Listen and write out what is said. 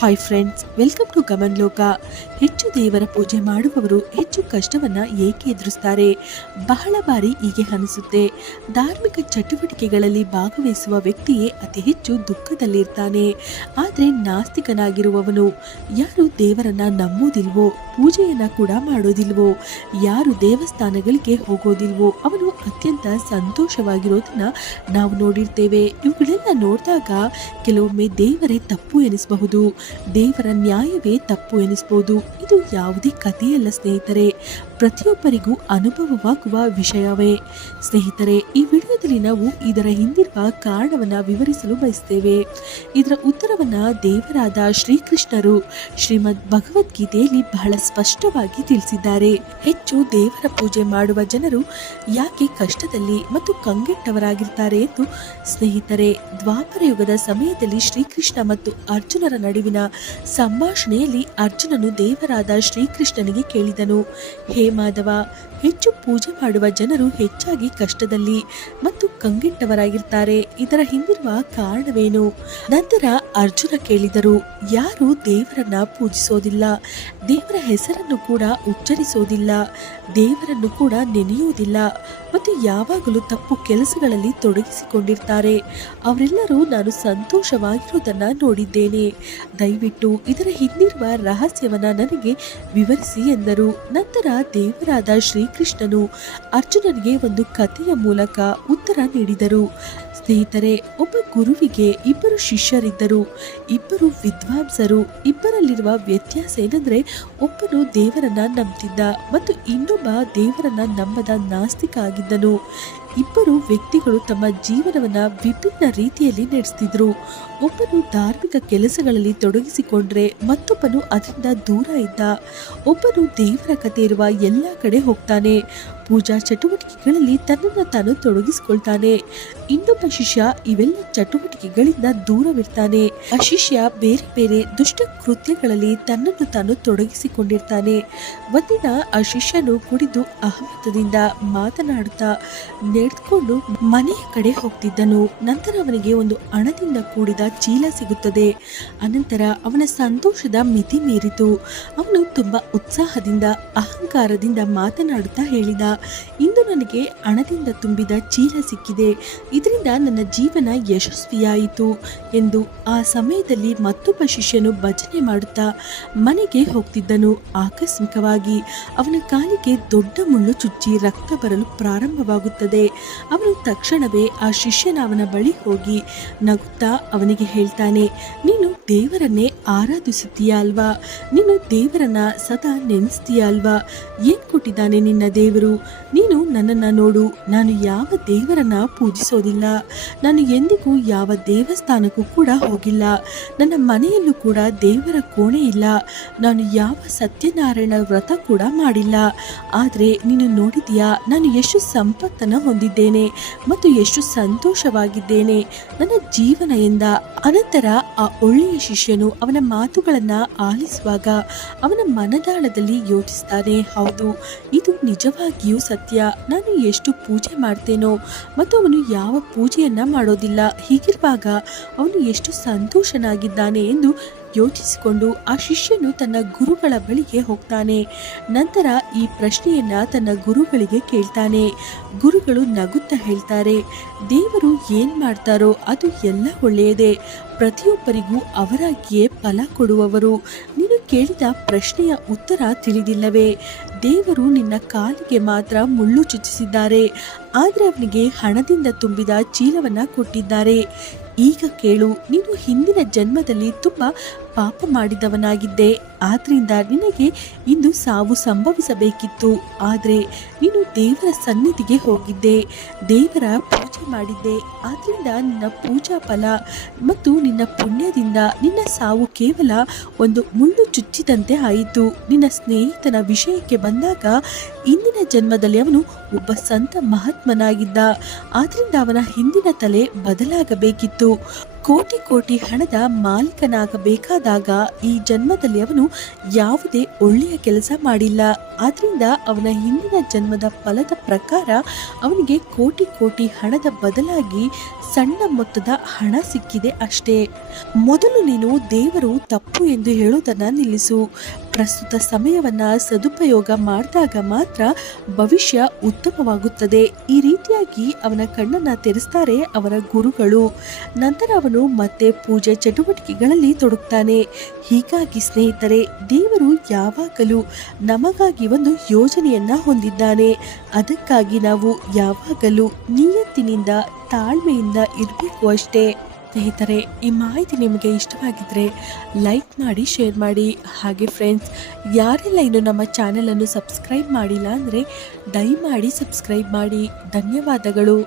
Hi friends welcome to ಗಮನ್ ಲೋಕ ಹೆಚ್ಚು ದೇವರ ಪೂಜೆ ಮಾಡುವವರು ಹೆಚ್ಚು ಕಷ್ಟವನ್ನ ಏಕೆ ಎದುರಿಸ್ತಾರೆ? ಬಹಳ ಬಾರಿ ಹೀಗೆ ಅನಿಸುತ್ತೆ. ಧಾರ್ಮಿಕ ಚಟುವಟಿಕೆಗಳಲ್ಲಿ ಭಾಗವಹಿಸುವ ವ್ಯಕ್ತಿಯೇ ಅತಿ ಹೆಚ್ಚು ದುಃಖದಲ್ಲಿರ್ತಾನೆ. ಆದರೆ ನಾಸ್ತಿಕನಾಗಿರುವವನು ಯಾರು ದೇವರನ್ನ ನಂಬೋದಿಲ್ವೋ ಪೂಜೆಯನ್ನ ಕೂಡ ಮಾಡೋದಿಲ್ವೋ, ಯಾರು ದೇವಸ್ಥಾನಗಳಿಗೆ ಹೋಗೋದಿಲ್ವೋ, ಅವನು ಅತ್ಯಂತ ಸಂತೋಷವಾಗಿರೋದನ್ನ ನಾವು ನೋಡಿರ್ತೇವೆ. ಇವುಗಳೆಲ್ಲ ನೋಡಿದಾಗ ಕೆಲವೊಮ್ಮೆ ದೇವರೇ ತಪ್ಪು ಎನಿಸಬಹುದು. ದೇವರ ನ್ಯಾಯವೇ ತಪ್ಪು ಎನಿಸಬಹುದು ಇದು ಯಾವುದೇ ಕಥೆಯಲ್ಲ ಸ್ನೇಹಿತರೆ. ಪ್ರತಿಯೊಬ್ಬರಿಗೂ ಅನುಭವವಾಗುವ ವಿಷಯವೇ. ಸ್ನೇಹಿತರೆ, ಈ ವಿಡಿಯೋದಲ್ಲಿ ನಾವು ಇದರ ಹಿಂದಿರುವ ಕಾರಣವನ್ನು ವಿವರಿಸಲು ಬಯಸ್ತೇವೆ. ಇದರ ಉತ್ತರವನ್ನ ದೇವರಾದ ಶ್ರೀಕೃಷ್ಣರು ಶ್ರೀಮದ್ ಭಗವದ್ಗೀತೆಯಲ್ಲಿ ಬಹಳ ಸ್ಪಷ್ಟವಾಗಿ ತಿಳಿಸಿದ್ದಾರೆ. ಹೆಚ್ಚು ದೇವರ ಪೂಜೆ ಮಾಡುವ ಜನರು ಯಾಕೆ ಕಷ್ಟದಲ್ಲಿ ಮತ್ತು ಕಂಗೆಟ್ಟವರಾಗಿರ್ತಾರೆ ಎಂದು ಸ್ನೇಹಿತರೆ, ದ್ವಾಪರ ಯುಗದ ಸಮಯದಲ್ಲಿ ಶ್ರೀಕೃಷ್ಣ ಮತ್ತು ಅರ್ಜುನರ ನಡುವಿನ ಸಂಭಾಷಣೆಯಲ್ಲಿ ಅರ್ಜುನನು ದೇವರಾದ ಶ್ರೀಕೃಷ್ಣನಿಗೆ ಕೇಳಿದನು, ಹೇ ಮಾಧವ ಹೆಚ್ಚು ಪೂಜೆ ಮಾಡುವ ಜನರು ಹೆಚ್ಚಾಗಿ ಕಷ್ಟದಲ್ಲಿ ಮತ್ತು ಕಂಗೆಟ್ಟವರಾಗಿರ್ತಾರೆ. ಇದರ ಹಿಂದಿರುವ ಕಾರಣವೇನು? ನಂತರ ಅರ್ಜುನ ಕೇಳಿದರು, ಯಾರು ದೇವರನ್ನ ಪೂಜಿಸೋದಿಲ್ಲ. ದೇವರ ಹೆಸರನ್ನು ಕೂಡ ಉಚ್ಚರಿಸೋದಿಲ್ಲ. ದೇವರನ್ನು ಕೂಡ ನೆನೆಯುವುದಿಲ್ಲ. ಮತ್ತು ಯಾವಾಗಲೂ ತಪ್ಪು ಕೆಲಸಗಳಲ್ಲಿ ತೊಡಗಿಸಿಕೊಂಡಿರ್ತಾರೆ. ಅವರೆಲ್ಲರೂ ನಾನು ಸಂತೋಷವಾಗಿರುವುದನ್ನ ನೋಡಿದ್ದೇನೆ. ದಯವಿಟ್ಟು ಇದರ ಹಿಂದಿರುವ ರಹಸ್ಯವನ್ನ ನನಗೆ ವಿವರಿಸಿ ಎಂದರು. ನಂತರ ದೇವರಾದ ಶ್ರೀಕೃಷ್ಣನು ಅರ್ಜುನನಿಗೆ ಒಂದು ಕಥೆಯ ಮೂಲಕ ಉತ್ತರ ನೀಡಿದರು. ಸ್ನೇಹಿತರೆ, ಒಬ್ಬ ಗುರುವಿಗೆ ಇಬ್ಬರು ಶಿಷ್ಯರಿದ್ದರು. ಇಬ್ಬರು ವಿದ್ವಾಂಸರು, ಇಬ್ಬರಲ್ಲಿರುವ ವ್ಯತ್ಯಾಸ ಏನಂದ್ರೆ ಒಬ್ಬನು ದೇವರನ್ನ ನಂಬ್ತಿದ್ದ ಮತ್ತು ಇನ್ನೊಬ್ಬ ದೇವರನ್ನ ನಂಬದ ನಾಸ್ತಿಕ ಆಗಿದ್ದನು. ಇಬ್ಬರು ವ್ಯಕ್ತಿಗಳು ತಮ್ಮ ಜೀವನವನ್ನ ವಿಭಿನ್ನ ರೀತಿಯಲ್ಲಿ ನಡೆಸ್ತಿದ್ರು. ಒಬ್ಬನು ಧಾರ್ಮಿಕ ಕೆಲಸಗಳಲ್ಲಿ ತೊಡಗಿಸಿಕೊಂಡ್ರೆ ಮತ್ತೊಬ್ಬನು ಅದರಿಂದ ದೂರ ಇದ್ದ. ಒಬ್ಬನು ದೇವರ ಕಥೆ ಇರುವ ಎಲ್ಲ ಕಡೆ ಹೋಗ್ತಾನೆ. ಪೂಜಾ ಚಟುವಟಿಕೆಗಳಲ್ಲಿ ತನ್ನನ್ನು ತಾನು ತೊಡಗಿಸಿಕೊಳ್ತಾನೆ. ಇನ್ನೊಬ್ಬ ಶಿಷ್ಯ ಇವೆಲ್ಲ ಚಟುವಟಿಕೆಗಳಿಂದ ದೂರವಿರ್ತಾನೆ. ಆ ಶಿಷ್ಯ ಬೇರೆ ಬೇರೆ ದುಷ್ಟ ಕೃತ್ಯಗಳಲ್ಲಿ ತನ್ನನ್ನು ತಾನು ತೊಡಗಿಸಿಕೊಂಡಿರ್ತಾನೆ. ಒಂದಿನ ಆ ಶಿಷ್ಯನು ಕುಡಿದು ಅಹಮತದಿಂದ ಮಾತನಾಡುತ್ತಾ ನಡೆದುಕೊಂಡು ಮನೆಯ ಕಡೆ ಹೋಗ್ತಿದ್ದನು. ನಂತರ ಅವನಿಗೆ ಒಂದು ಹಣದಿಂದ ಕೂಡಿದ ಚೀಲ ಸಿಗುತ್ತದೆ. ಅನಂತರ ಅವನ ಸಂತೋಷದ ಮಿತಿ ಮೀರಿತು. ಅವನು ತುಂಬಾ ಉತ್ಸಾಹದಿಂದ, ಅಹಂಕಾರದಿಂದ ಮಾತನಾಡುತ್ತಾ ಹೇಳಿದ ಇಂದು ನನಗೆ ಹಣದಿಂದ ತುಂಬಿದ ಚೀಲ ಸಿಕ್ಕಿದೆ. ಇದರಿಂದ ನನ್ನ ಜೀವನ ಯಶಸ್ವಿಯಾಯಿತು ಎಂದು ಆ ಸಮಯದಲ್ಲಿ ಮತ್ತೊಬ್ಬ ಶಿಷ್ಯನು ಭಜನೆ ಮಾಡುತ್ತಾ ಮನೆಗೆ ಹೋಗ್ತಿದ್ದನು. ಆಕಸ್ಮಿಕವಾಗಿ ಅವನ ಕಾಲಿಗೆ ದೊಡ್ಡ ಮುಳ್ಳು ಚುಚ್ಚಿ ರಕ್ತ ಬರಲು ಪ್ರಾರಂಭವಾಗುತ್ತದೆ. ಅವನು ತಕ್ಷಣವೇ ಆ ಶಿಷ್ಯನ ಅವನ ಬಳಿ ಹೋಗಿ ನಗುತ್ತಾ ಅವನಿಗೆ ಹೇಳ್ತಾನೆ, ನೀನು ದೇವರನ್ನೇ ಆರಾಧಿಸುತ್ತೀಯ ಅಲ್ವಾ? ನೀನು ದೇವರನ್ನ ಸದಾ ನೆನೆಸ್ತೀಯ ಅಲ್ವಾ? ಏನ್ ಕೊಟ್ಟಿದ್ದಾನೆ ನಿನ್ನ ದೇವರು? ನೀನು ನನ್ನನ್ನ ನೋಡು. ನಾನು ಯಾವ ದೇವರನ್ನ ಪೂಜಿಸೋದಿಲ್ಲ. ನಾನು ಎಂದಿಗೂ ಯಾವ ದೇವಸ್ಥಾನಕ್ಕೂ ಕೂಡ ಹೋಗಿಲ್ಲ. ನನ್ನ ಮನೆಯಲ್ಲೂ ಕೂಡ ದೇವರ ಕೋಣೆ ಇಲ್ಲ. ನಾನು ಯಾವ ಸತ್ಯನಾರಾಯಣ ವ್ರತ ಕೂಡ ಮಾಡಿಲ್ಲ. ಆದರೆ ನೀನು ನೋಡಿದೀಯಾ, ನಾನು ಎಷ್ಟು ಸಂಪತ್ತನ್ನು ಹೊಂದಿದ್ದೇನೆ ಮತ್ತು ಎಷ್ಟು ಸಂತೋಷವಾಗಿದ್ದೇನೆ. ನನ್ನ ಜೀವನ ಎಂದ ಅನಂತರ ಆ ಒಳ್ಳೆಯ ಶಿಷ್ಯನು ಅವನ ಮಾತುಗಳನ್ನು ಆಲಿಸುವಾಗ ಅವನ ಮನದಾಳದಲ್ಲಿ ಯೋಚಿಸ್ತಾನೆ. ಹೌದು, ಇದು ನಿಜವಾಗಿಯೂ ಸತ್ಯ. ನಾನು ಎಷ್ಟು ಪೂಜೆ ಮಾಡ್ತೇನೋ ಮತ್ತು ಅವನು ಯಾವ ಪೂಜೆಯನ್ನ ಮಾಡೋದಿಲ್ಲ. ಹೀಗಿರುವಾಗ ಅವನು ಎಷ್ಟು ಸಂತೋಷನಾಗಿದ್ದಾನೆ ಎಂದು ಯೋಚಿಸಿಕೊಂಡು ಆ ಶಿಷ್ಯನು ತನ್ನ ಗುರುಗಳ ಬಳಿಗೆ ಹೋಗ್ತಾನೆ. ನಂತರ ಈ ಪ್ರಶ್ನೆಯನ್ನ ತನ್ನ ಗುರುಗಳಿಗೆ ಕೇಳ್ತಾನೆ. ಗುರುಗಳು ನಗುತ್ತಾ ಹೇಳ್ತಾರೆ, ದೇವರು ಏನ್ ಮಾಡ್ತಾರೋ ಅದು ಎಲ್ಲ ಒಳ್ಳೆಯದೇ. ಪ್ರತಿಯೊಬ್ಬರಿಗೂ ಅವರಾಗಿಯೇ ಫಲ ಕೊಡುವವರು. ನೀನು ಕೇಳಿದ ಪ್ರಶ್ನೆಯ ಉತ್ತರ ತಿಳಿದಿಲ್ಲವೇ. ದೇವರು ನಿನ್ನ ಕಾಲಿಗೆ ಮಾತ್ರ ಮುಳ್ಳು ಚುಚ್ಚಿಸಿದ್ದಾರೆ. ಆದರೆ ಅವನಿಗೆ ಹಣದಿಂದ ತುಂಬಿದ ಚೀಲವನ್ನ ಕೊಟ್ಟಿದ್ದಾರೆ. ಈಗ ಕೇಳು, ನೀನು ಹಿಂದಿನ ಜನ್ಮದಲ್ಲಿ ತುಂಬ ಪಾಪ ಮಾಡಿದವನಾಗಿದ್ದೆ. ಆದ್ರಿಂದ ನಿನಗೆ ಇಂದು ಸಾವು ಸಂಭವಿಸಬೇಕಿತ್ತು. ಆದರೆ ನೀನು ದೇವರ ಸನ್ನಿಧಿಗೆ ಹೋಗಿದ್ದೆ. ದೇವರ ಪೂಜೆ ಮಾಡಿದ್ದೆ. ಆದ್ರಿಂದ ನಿನ್ನ ಪೂಜಾ ಫಲ ಮತ್ತು ನಿನ್ನ ಪುಣ್ಯದಿಂದ ನಿನ್ನ ಸಾವು ಕೇವಲ ಒಂದು ಮುಳ್ಳು ಚುಚ್ಚಿದಂತೆ ಆಯಿತು. ನಿನ್ನ ಸ್ನೇಹಿತನ ವಿಷಯಕ್ಕೆ ಬಂದಾಗ ಇಂದಿನ ಜನ್ಮದಲ್ಲಿ ಅವನು ಒಬ್ಬ ಸಂತ ಮಹಾತ್ಮನಾಗಿದ್ದ. ಆದ್ರಿಂದ ಅವನ ಹಿಂದಿನ ತಲೆ ಬದಲಾಗಬೇಕಿತ್ತು. ಕೋಟಿ ಕೋಟಿ ಹಣದ ಮಾಲೀಕನಾಗಬೇಕಾದಾಗ ಈ ಜನ್ಮದಲ್ಲಿ ಅವನು ಯಾವುದೇ ಒಳ್ಳೆಯ ಕೆಲಸ ಮಾಡಿಲ್ಲ. ಆದ್ರಿಂದ ಅವನ ಹಿಂದಿನ ಜನ್ಮದ ಫಲದ ಪ್ರಕಾರ ಅವನಿಗೆ ಕೋಟಿ ಕೋಟಿ ಹಣದ ಬದಲಾಗಿ ಸಣ್ಣ ಮೊತ್ತದ ಹಣ ಸಿಕ್ಕಿದೆ ಅಷ್ಟೇ. ಮೊದಲು ನೀನು ದೇವರು ತಪ್ಪು ಎಂದು ಹೇಳುವುದನ್ನು ನಿಲ್ಲಿಸು. ಪ್ರಸ್ತುತ ಸಮಯವನ್ನ ಸದುಪಯೋಗ ಮಾಡಿದಾಗ ಮಾತ್ರ ಭವಿಷ್ಯ ಉತ್ತಮವಾಗುತ್ತದೆ. ಈ ರೀತಿಯಾಗಿ ಅವನ ಕಣ್ಣನ್ನ ತೆರೆಸ್ತಾರೆ ಅವರ ಗುರುಗಳು. ನಂತರ ಅವನು ಮತ್ತೆ ಪೂಜೆ ಚಟುವಟಿಕೆಗಳಲ್ಲಿ ತೊಡಗುತ್ತಾನೆ ಹೀಗಾಗಿ ಸ್ನೇಹಿತರೆ, ದೇವರು ಯಾವಾಗಲೂ ನಮಗಾಗಿ ಒಂದು ಯೋಜನೆಯನ್ನ ಹೊಂದಿದ್ದಾನೆ. ಅದಕ್ಕಾಗಿ ನಾವು ಯಾವಾಗಲೂ ನಿಯತ್ತಿನಿಂದ ತಾಳ್ಮೆಯಿಂದ ಇರಬೇಕು ಅಷ್ಟೇ. ಸ್ನೇಹಿತರೆ, ಈ ಮಾಹಿತಿ ನಿಮಗೆ ಇಷ್ಟವಾಗಿದ್ದರೆ ಲೈಕ್ ಮಾಡಿ, ಶೇರ್ ಮಾಡಿ. ಹಾಗೆ ಫ್ರೆಂಡ್ಸ್ ಯಾರೆಲ್ಲ ಇನ್ನು ನಮ್ಮ ಚಾನಲನ್ನು ಸಬ್ಸ್ಕ್ರೈಬ್ ಮಾಡಿಲ್ಲ ಅಂದರೆ ದಯಮಾಡಿ ಸಬ್ಸ್ಕ್ರೈಬ್ ಮಾಡಿ. ಧನ್ಯವಾದಗಳು.